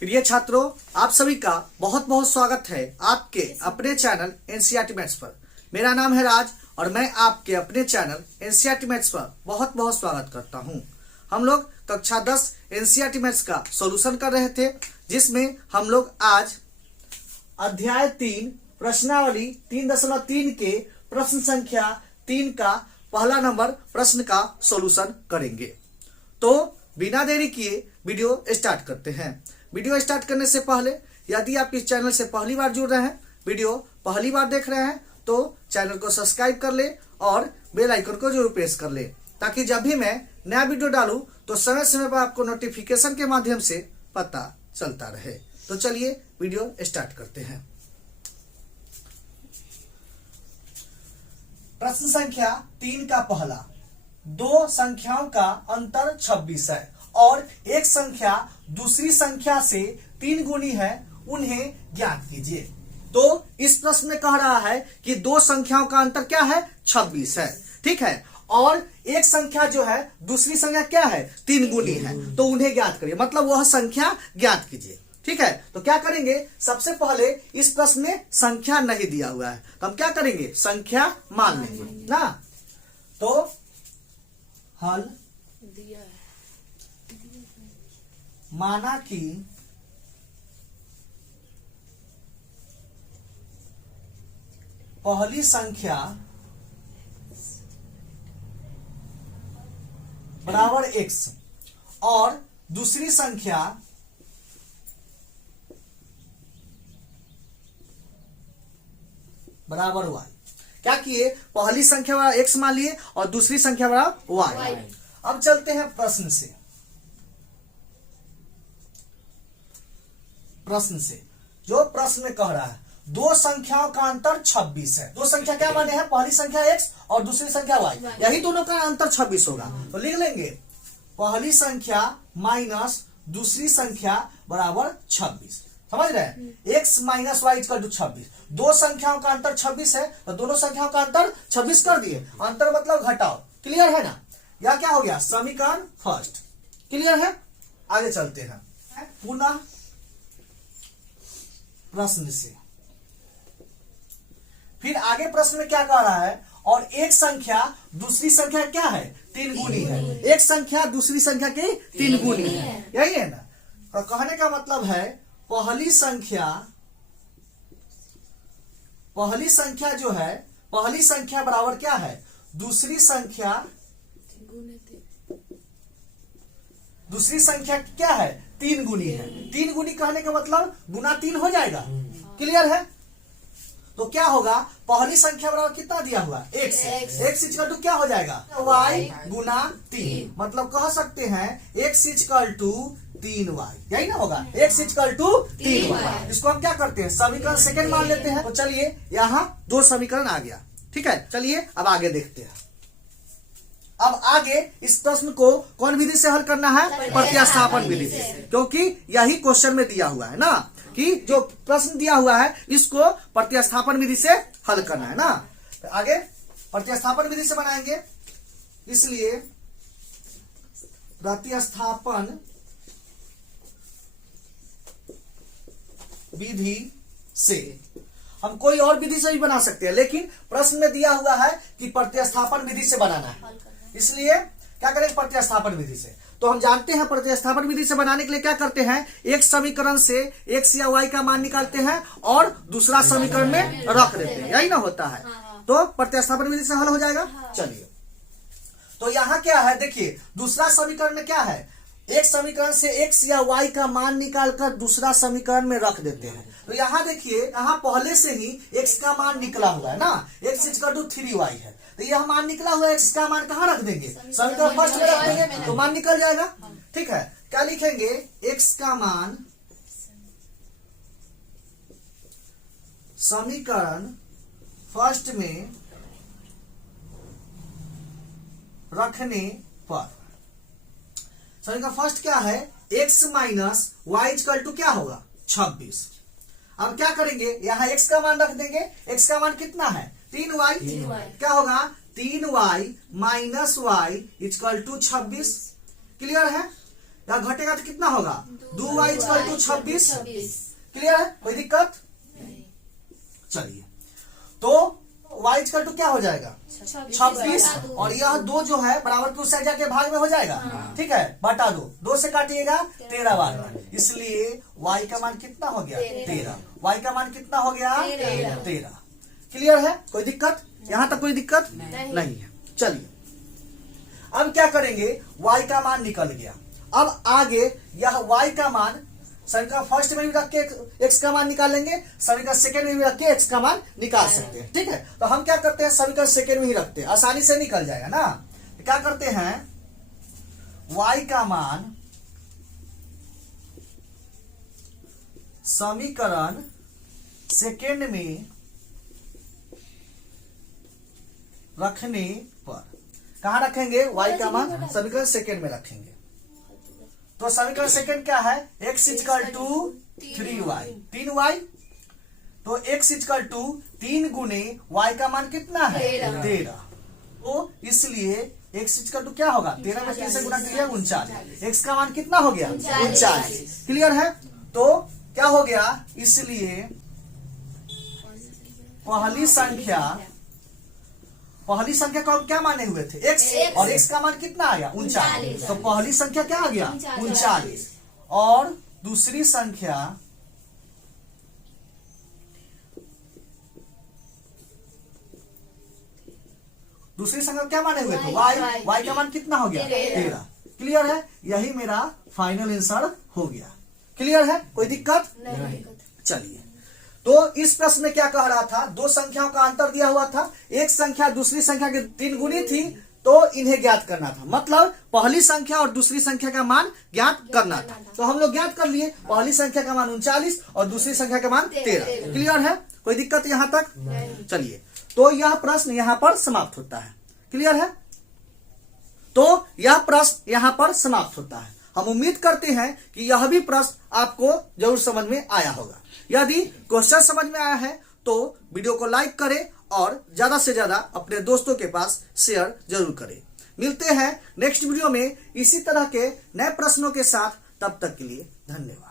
प्रिय छात्रों, आप सभी का बहुत बहुत स्वागत है आपके अपने चैनल एनसीईआरटी मैथ्स पर। मेरा नाम है राज और मैं आपके अपने चैनल एनसीईआरटी मैथ्स पर बहुत बहुत स्वागत करता हूं। हम लोग कक्षा 10 एनसीईआरटी मैथ्स का सॉल्यूशन कर रहे थे, जिसमें हम लोग आज अध्याय 3 प्रश्नावली 3.3 के प्रश्न संख्या 3 का पहला नंबर प्रश्न का सॉल्यूशन करेंगे। तो बिना देरी किए वीडियो स्टार्ट करते हैं। वीडियो स्टार्ट करने से पहले यदि आप इस चैनल से पहली बार जुड़ रहे हैं, वीडियो पहली बार देख रहे हैं, तो चैनल को सब्सक्राइब कर ले और बेल आइकन को जरूर प्रेस कर ले, ताकि जब भी मैं नया वीडियो डालूं तो समय समय पर आपको नोटिफिकेशन के माध्यम से पता चलता रहे। तो चलिए वीडियो स्टार्ट करते हैं। प्रश्न संख्या 3 का पहला, दो संख्याओं का अंतर 26 है और एक संख्या दूसरी संख्या से 3 गुनी है, उन्हें ज्ञात कीजिए। तो इस प्रश्न में कह रहा है कि दो संख्याओं का अंतर क्या है, 26 है, ठीक है, और एक संख्या जो है दूसरी संख्या क्या है, 3 गुनी है, तो उन्हें ज्ञात करिए, मतलब वह संख्या ज्ञात कीजिए। ठीक है, तो क्या करेंगे, सबसे पहले इस प्रश्न में संख्या नहीं दिया हुआ है, तो हम क्या करेंगे, संख्या मान लेंगे ना। तो हल दिया है, माना कि पहली संख्या बराबर x और दूसरी संख्या बराबर y। क्या किए, पहली संख्या बराबर x मान लिए और दूसरी संख्या बराबर y। अब चलते हैं प्रश्न से। जो प्रश्न में कह रहा है दो संख्याओं का अंतर 26 है। दो संख्या क्या माने हैं, पहली संख्या x और दूसरी संख्या y, यही दोनों का अंतर 26 होगा। तो लिख लेंगे पहली संख्या माइनस दूसरी संख्या बराबर 26। समझ रहे हैं, x minus y equal to 26। दो संख्याओं का अंतर 26 है, तो दोनों संख्याओं का अंतर 26 कर दिए। अंतर मतलब घटाओ, क्लियर है ना। यह क्या हो गया, समीकरण फर्स्ट। क्लियर है, आगे चलते हैं पुनः प्रश्न से। फिर आगे प्रश्न में क्या कह रहा है, और एक संख्या दूसरी संख्या क्या है, 3 गुनी है। एक संख्या दूसरी संख्या की 3 गुनी है, यही है ना। तो कहने का मतलब है पहली संख्या जो है, पहली संख्या बराबर क्या है, दूसरी संख्या क्या है, 3 गुनी है। 3 गुनी कहने का मतलब गुना 3 हो जाएगा। क्लियर है, तो क्या होगा, पहली संख्या बराबर कितना दिया हुआ, x इक्वल टू क्या हो जाएगा, y गुना 3। मतलब कह सकते हैं x इक्वल टू 3y, यही ना होगा, x इक्वल टू 3y। इसको हम क्या करते हैं, समीकरण सेकंड मान लेते हैं। तो चलिए यहाँ दो समीकरण आ गया, ठीक है। चलिए अब आगे देखते हैं। अब आगे इस प्रश्न को कौन विधि से हल करना है, प्रतिस्थापन विधि से, क्योंकि यही क्वेश्चन में दिया हुआ है ना, कि जो प्रश्न दिया हुआ है इसको प्रतिस्थापन विधि से हल करना है ना। तो आगे प्रतिस्थापन विधि से बनाएंगे, इसलिए प्रतिस्थापन विधि से हम कोई और विधि से भी बना सकते हैं, लेकिन प्रश्न में दिया हुआ है कि प्रतिस्थापन विधि से बनाना है, इसलिए क्या करेंगे, प्रतिस्थापन विधि से। तो हम जानते हैं प्रतिस्थापन विधि से बनाने के लिए क्या करते हैं, एक समीकरण से x या y का मान निकालते हैं और दूसरा समीकरण में रख देते हैं, यही ना होता है। तो प्रतिस्थापन विधि से हल हो जाएगा। चलिए, तो यहाँ क्या है, देखिए दूसरा समीकरण में क्या है, एक समीकरण से x या y का मान निकालकर दूसरा समीकरण में रख देते हैं। तो यहाँ देखिए, यहाँ पहले से ही x का मान निकला हुआ है ना, x इक्वल टू 3y है। तो यह मान निकला हुआ है, x का मान कहाँ रख देंगे, समीकरण फर्स्ट में रख देंगे, तो मान निकल जाएगा। ठीक है, क्या लिखेंगे, x का मान समीकरण फर्स्ट में रखने पर, समीकरण फर्स्ट क्या है, x minus y equal to क्या होगा, 26। अब क्या करेंगे, यहाँ x का मान रख देंगे, x का मान कितना है, 3y। क्या होगा, 3y minus y equal to 26। Clear है, यहाँ घटेगा तो कितना होगा 2y इक्वल टू 26। क्लियर है, कोई दिक्कत? चलिए, तो y इक्वल टू क्या हो जाएगा 26 और यह 2 जो है बराबर की उस साइड जाके भाग में हो जाएगा। ठीक है, बटा 2 से काटिएगा 13 बार, इसलिए y का मान कितना हो गया 13। y का मान कितना हो गया 13। क्लियर है, कोई दिक्कत? यहाँ तक कोई दिक्कत नहीं है। चलिए, अब क्या करेंगे, y का मान निकल गया। अब आगे यह y का मान समीकरण फर्स्ट में भी रख के x का मान निकालेंगे, समीकरण सेकेंड में भी रख के x का मान निकाल सकते हैं। ठीक है, तो हम क्या करते हैं, समीकरण सेकेंड में ही रखते हैं, आसानी से निकल जाएगा ना। तो क्या करते हैं, y का मान समीकरण सेकेंड में रखने पर कहां रखेंगे, y का मान समीकरण सेकेंड में रखेंगे। तो समीकरण सेकेंड क्या है, x equal to 3y, 3y। तो x इक्वल टू 3 गुने y का मान कितना है 13। तो इसलिए x इक्वल टू क्या होगा 13 में 3 से गुना किया 39। x का मान कितना हो गया 39। क्लियर है, तो क्या हो गया, इसलिए पहली संख्या को क्या माने हुए थे x, और x का मान कितना आ गया 39। तो पहली संख्या क्या आ गया 39 और दूसरी संख्या क्या माने हुए थे y का मान कितना हो गया 13। क्लियर है, यही मेरा फाइनल आंसर हो गया। क्लियर है, कोई दिक्कत? चलिए, तो इस प्रश्न में क्या कह रहा था, 2 संख्याओं का अंतर दिया हुआ था, एक संख्या दूसरी संख्या की 3 गुनी थी, तो इन्हें ज्ञात करना था। मतलब पहली संख्या और दूसरी संख्या का मान ज्ञात करना था। तो हम लोग ज्ञात कर लिए, पहली संख्या का मान 39 और दूसरी संख्या का मान 13। क्लियर है, कोई दिक्कत यहां तक? चलिए, तो यह प्रश्न यहां पर समाप्त होता है। क्लियर है, तो यह प्रश्न यहां पर समाप्त होता है। हम उम्मीद करते हैं कि यह भी प्रश्न आपको जरूर समझ में आया होगा। यदि क्वेश्चन समझ में आया है तो वीडियो को लाइक करें और ज्यादा से ज्यादा अपने दोस्तों के पास शेयर जरूर करें। मिलते हैं नेक्स्ट वीडियो में इसी तरह के नए प्रश्नों के साथ, तब तक के लिए धन्यवाद।